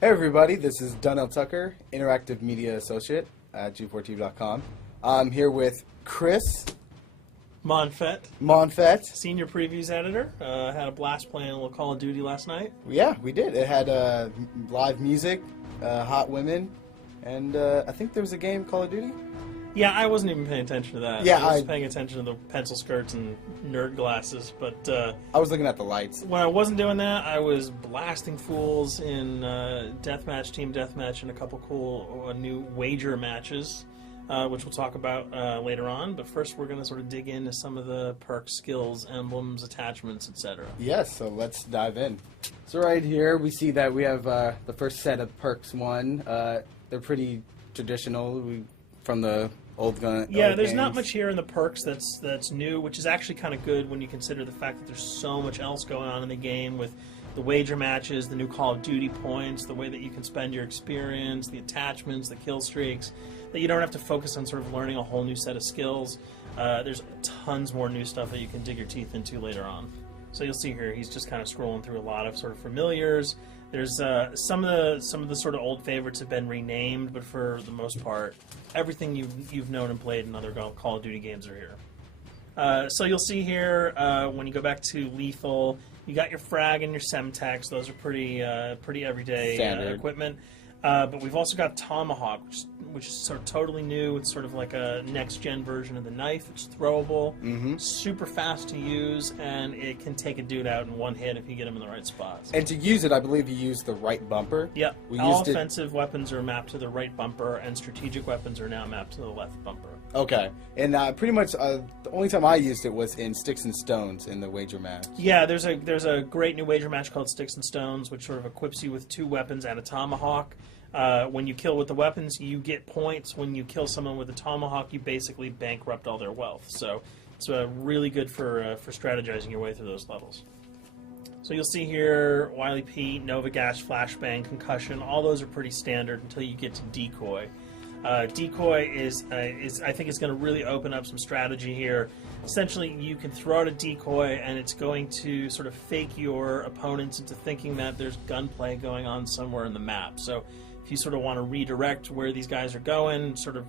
Hey everybody, this is Donnell Tucker, Interactive Media Associate at G4TV.com. I'm here with Chris Monfett, Senior Previews Editor. Had a blast playing a little Call of Duty last night. Yeah, we did. It had live music, hot women, and I think there was a game, Call of Duty? Yeah, I wasn't even paying attention to that. Yeah, I was paying attention to the pencil skirts and nerd glasses, but I was looking at the lights. When I wasn't doing that, I was blasting fools in deathmatch, team deathmatch, and a couple cool new wager matches, which we'll talk about later on. But first, we're going to sort of dig into some of the perks, skills, emblems, attachments, etc. Yes, so let's dive in. So right here, we see that we have the first set of perks one. They're pretty traditional from the old gun. Yeah, old there's games. not much here in the perks that's new, which is actually kind of good when you consider the fact that there's so much else going on in the game with the wager matches, the new Call of Duty points, the way that you can spend your experience, the attachments, the kill streaks, that you don't have to focus on sort of learning a whole new set of skills. There's tons more new stuff that you can dig your teeth into later on. So you'll see here, he's just kind of scrolling through a lot of sort of familiars. There's some of the sort of old favorites have been renamed, but for the most part, everything you've known and played in other Call of Duty games are here. So you'll see here when you go back to lethal, you got your frag and your semtex. Those are pretty everyday equipment. But we've also got Tomahawk, which is sort of totally new. It's sort of like a next-gen version of the knife. It's throwable, super fast to use, and it can take a dude out in one hit if you get him in the right spots. And to use it, I believe you use the right bumper. Yep. All offensive weapons are mapped to the right bumper, and strategic weapons are now mapped to the left bumper. Okay. And pretty much the only time I used it was in Sticks and Stones in the wager match. Yeah, there's a great new wager match called Sticks and Stones, which sort of equips you with 2 weapons and a tomahawk. When you kill with the weapons, you get points. When you kill someone with a tomahawk, you basically bankrupt all their wealth. So it's really good for strategizing your way through those levels. So you'll see here, Wily Pete, Nova Gash, Flashbang, Concussion. All those are pretty standard until you get to Decoy. Decoy is I think it's going to really open up some strategy here. Essentially, you can throw out a decoy, and it's going to sort of fake your opponents into thinking that there's gunplay going on somewhere in the map. So if you sort of want to redirect where these guys are going, sort of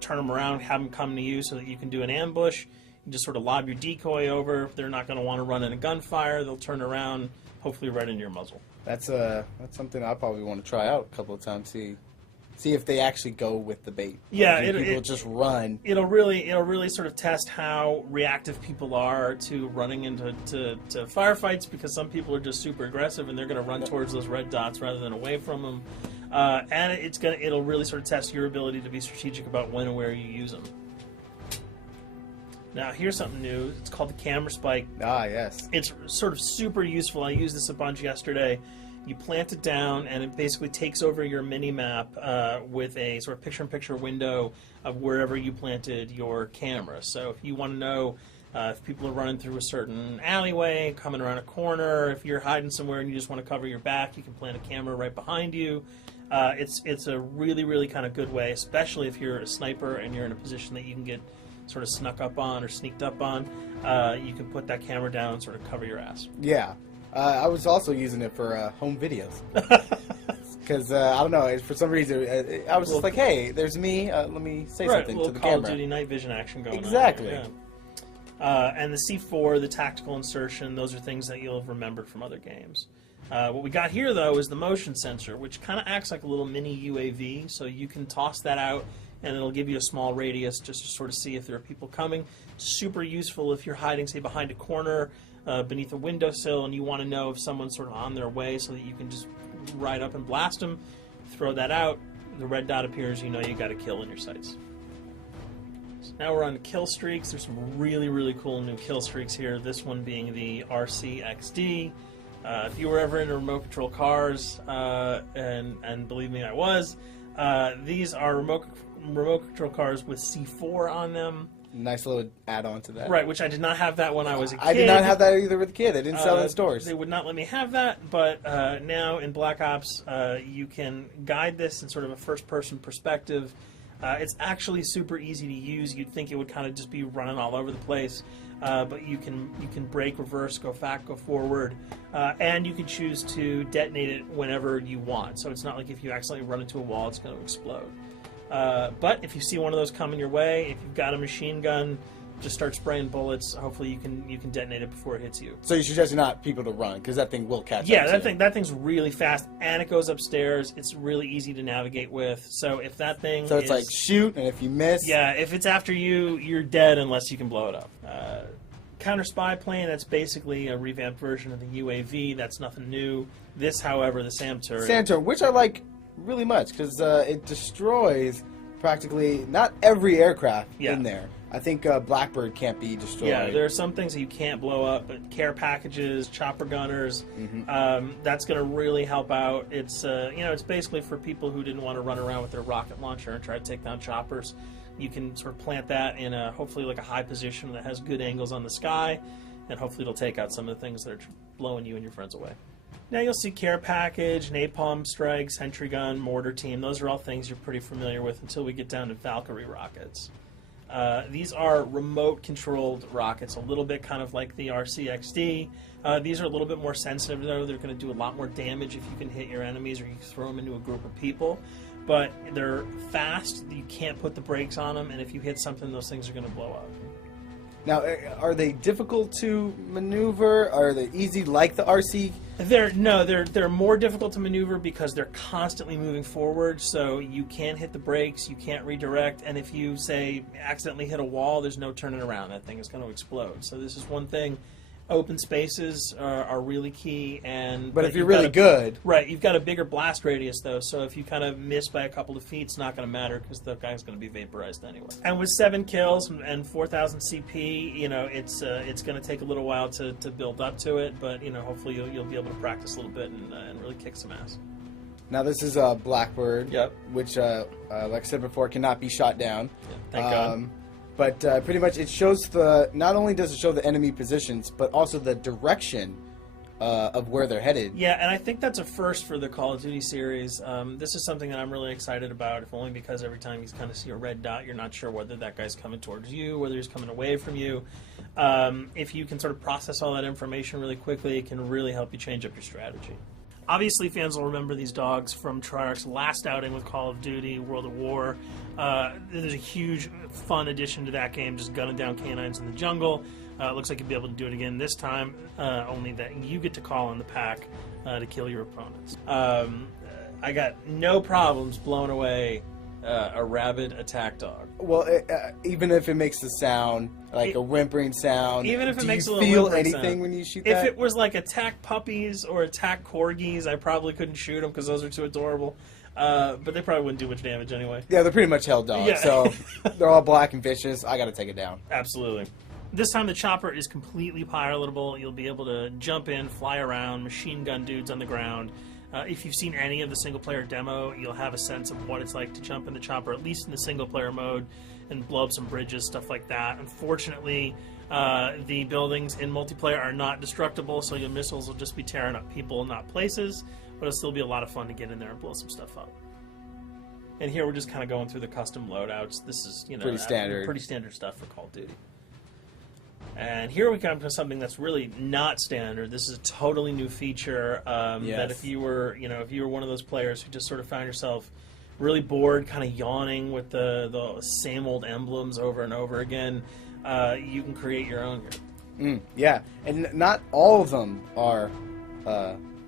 turn them around, have them come to you so that you can do an ambush, you just sort of lob your decoy over. They're not going to want to run in a gunfire. They'll turn around, hopefully right into your muzzle. That's something I probably want to try out a couple of times. See if they actually go with the bait. Yeah, people just run. It'll really sort of test how reactive people are to running into firefights, because some people are just super aggressive and they're going to run towards those red dots rather than away from them. And it'll really sort of test your ability to be strategic about when and where you use them. Now here's something new. It's called the camera spike. Ah, yes. It's sort of super useful. I used this a bunch yesterday. You plant it down, and it basically takes over your mini-map with a sort of picture-in-picture window of wherever you planted your camera. So if you want to know if people are running through a certain alleyway, coming around a corner, if you're hiding somewhere and you just want to cover your back, you can plant a camera right behind you. It's a really, really kind of good way, especially if you're a sniper and you're in a position that you can get sort of snuck up on or sneaked up on. You can put that camera down and sort of cover your ass. Yeah. I was also using it for home videos. Because, I don't know, for some reason, I was just like, hey, there's me, let me say something to the Call camera. Call of Duty night vision action going exactly. on. Exactly. And the C4, the tactical insertion, those are things that you'll have remembered from other games. What we got here, though, is the motion sensor, which kind of acts like a little mini UAV, so you can toss that out, and it'll give you a small radius just to sort of see if there are people coming. Super useful if you're hiding, say, behind a corner, beneath a windowsill, and you want to know if someone's sort of on their way so that you can just ride up and blast them. Throw that out, the red dot appears, you know you got a kill in your sights. So now we're on to kill streaks. There's some really, really cool new kill streaks here, this one being the RCXD. If you were ever into remote control cars, and believe me, I was, these are remote control cars with C4 on them. Nice little add-on to that. Right, which I did not have that when I was a kid. I did not have that either with a kid. They didn't sell in stores. They would not let me have that, but now in Black Ops, you can guide this in sort of a first-person perspective. It's actually super easy to use. You'd think it would kind of just be running all over the place, but you can brake, reverse, go back, go forward, and you can choose to detonate it whenever you want. So it's not like if you accidentally run into a wall, it's going to explode. But if you see one of those coming your way, if you've got a machine gun, just start spraying bullets. Hopefully you can detonate it before it hits you. So you suggest not people to run, because that thing will catch Yeah, up to that thing's really fast, and it goes upstairs. It's really easy to navigate with. So if that thing So it's like shoot, and if you miss... Yeah, if it's after you, you're dead unless you can blow it up. Counter spy plane, that's basically a revamped version of the UAV. That's nothing new. This, however, the SAM turret... SAM turret, which I like really much, because it destroys practically not every aircraft in there. I think Blackbird can't be destroyed. Yeah, there are some things that you can't blow up, but care packages, chopper gunners, that's going to really help out. It's it's basically for people who didn't want to run around with their rocket launcher and try to take down choppers. You can sort of plant that in a hopefully like a high position that has good angles on the sky, and hopefully it'll take out some of the things that are blowing you and your friends away. Now you'll see care package, napalm strike, sentry gun, mortar team. Those are all things you're pretty familiar with until we get down to Valkyrie rockets. These are remote-controlled rockets, a little bit kind of like the RCXD. These are a little bit more sensitive, though. They're going to do a lot more damage if you can hit your enemies or you throw them into a group of people. But they're fast. You can't put the brakes on them, and if you hit something, those things are going to blow up. Now, are they difficult to maneuver? Are they easy like the RC? They're more difficult to maneuver because they're constantly moving forward, so you can't hit the brakes, you can't redirect, and if you, say, accidentally hit a wall, there's no turning around. That thing is going to explode. So this is one thing. Open spaces are really key, but if you're really good, right? You've got a bigger blast radius though, so if you kind of miss by a couple of feet, it's not going to matter because the guy's going to be vaporized anyway. And with 7 kills and 4,000 CP, it's going to take a little while to build up to it, but hopefully you'll be able to practice a little bit and really kick some ass. Now this is Blackbird, which, like I said before, cannot be shot down. Yeah, thank God. But pretty much it shows not only does it show the enemy positions, but also the direction of where they're headed. Yeah, and I think that's a first for the Call of Duty series. This is something that I'm really excited about, if only because every time you kind of see a red dot, you're not sure whether that guy's coming towards you, whether he's coming away from you. If you can sort of process all that information really quickly, it can really help you change up your strategy. Obviously, fans will remember these dogs from Treyarch's last outing with Call of Duty, World at War. There's a huge, fun addition to that game, just gunning down canines in the jungle. It looks like you'll be able to do it again this time, only that you get to call in the pack to kill your opponents. I got no problems blowing away a rabid attack dog. Well, even if it makes the sound, like a whimpering sound, even if it makes a little whimpering feel anything sound. when you shoot If that? it was like attack puppies or attack corgis, I probably couldn't shoot them because those are too adorable. But they probably wouldn't do much damage anyway. Yeah, they're pretty much held dogs, Yeah. so they're all black and vicious. I got to take it down. Absolutely. This time the chopper is completely pilotable. You'll be able to jump in, fly around, machine gun dudes on the ground. If you've seen any of the single-player demo, you'll have a sense of what it's like to jump in the chopper, at least in the single-player mode, and blow up some bridges, stuff like that. Unfortunately, the buildings in multiplayer are not destructible, so your missiles will just be tearing up people, not places, but it'll still be a lot of fun to get in there and blow some stuff up. And here we're just kind of going through the custom loadouts. This is, pretty standard. Pretty standard stuff for Call of Duty. And here we come to something that's really not standard. This is a totally new feature that if you were one of those players who just sort of found yourself really bored, kind of yawning with the same old emblems over and over again, you can create your own here. Yeah, and not all of them are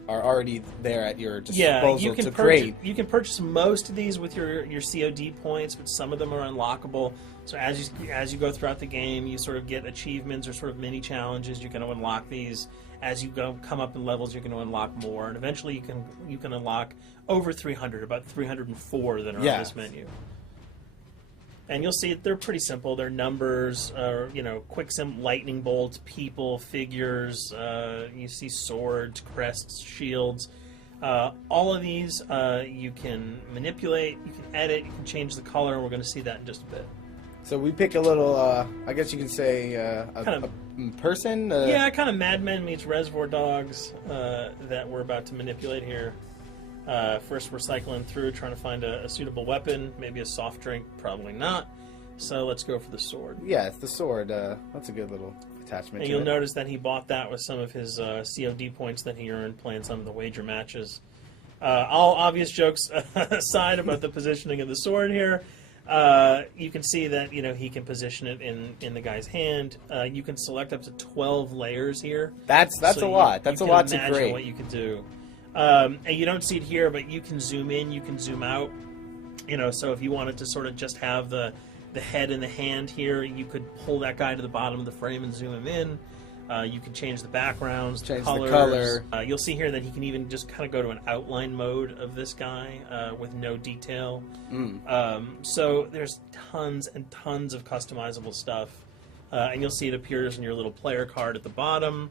already there at your disposal to create. You can purchase most of these with your COD points, but some of them are unlockable. So as you go throughout the game, you sort of get achievements or sort of mini challenges. You're going to unlock these. As you come up in levels, you're going to unlock more, and eventually you can unlock over 300, about 304 that are on this menu. And you'll see they're pretty simple. They're numbers, quick lightning bolts, people, figures. You see swords, crests, shields. All of these you can manipulate, you can edit, you can change the color, and we're going to see that in just a bit. So we pick a little, I guess you can say, a person? Yeah, kind of Mad Men meets Reservoir Dogs that we're about to manipulate here. First we're cycling through, trying to find a suitable weapon, maybe a soft drink, probably not. So let's go for the sword. Yeah, it's the sword. That's a good little attachment And to you'll it. notice that he bought that with some of his COD points that he earned playing some of the wager matches. All obvious jokes aside about the positioning of the sword here, you can see that he can position it in the guy's hand. You can select up to 12 layers here. That's So a lot. That's you a can lot to imagine create. what you can do. And you don't see it here, but you can zoom in, you can zoom out. So if you wanted to sort of just have the head and the hand here, you could pull that guy to the bottom of the frame and zoom him in. You can change the backgrounds, Change the colors. color. You'll see here that he can even just kind of go to an outline mode of this guy with no detail. So there's tons and tons of customizable stuff. And you'll see it appears in your little player card at the bottom.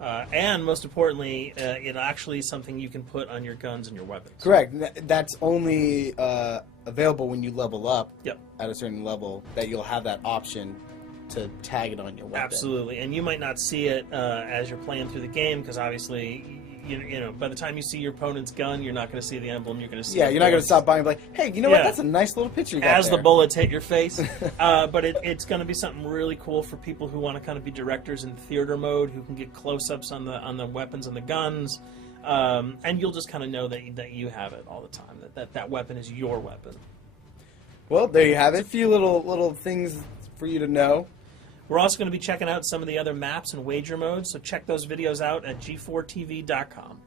And most importantly, it actually is something you can put on your guns and your weapons. Correct. That's only available when you level up Yep. at a certain level, that you'll have that option to tag it on your weapon. Absolutely, and you might not see it as you're playing through the game because obviously, by the time you see your opponent's gun, you're not going to see the emblem. You're going to see. Yeah, the you're not going to bullets. stop by and be like, hey, you know what? That's a nice little picture you got As there. the bullets hit your face. But it's going to be something really cool for people who want to kind of be directors in theater mode, who can get close-ups on the weapons and the guns, and you'll just kind of know that you have it all the time. That weapon is your weapon. Well, there you have it. A few little things for you to know. We're also going to be checking out some of the other maps and wager modes, so check those videos out at G4TV.com.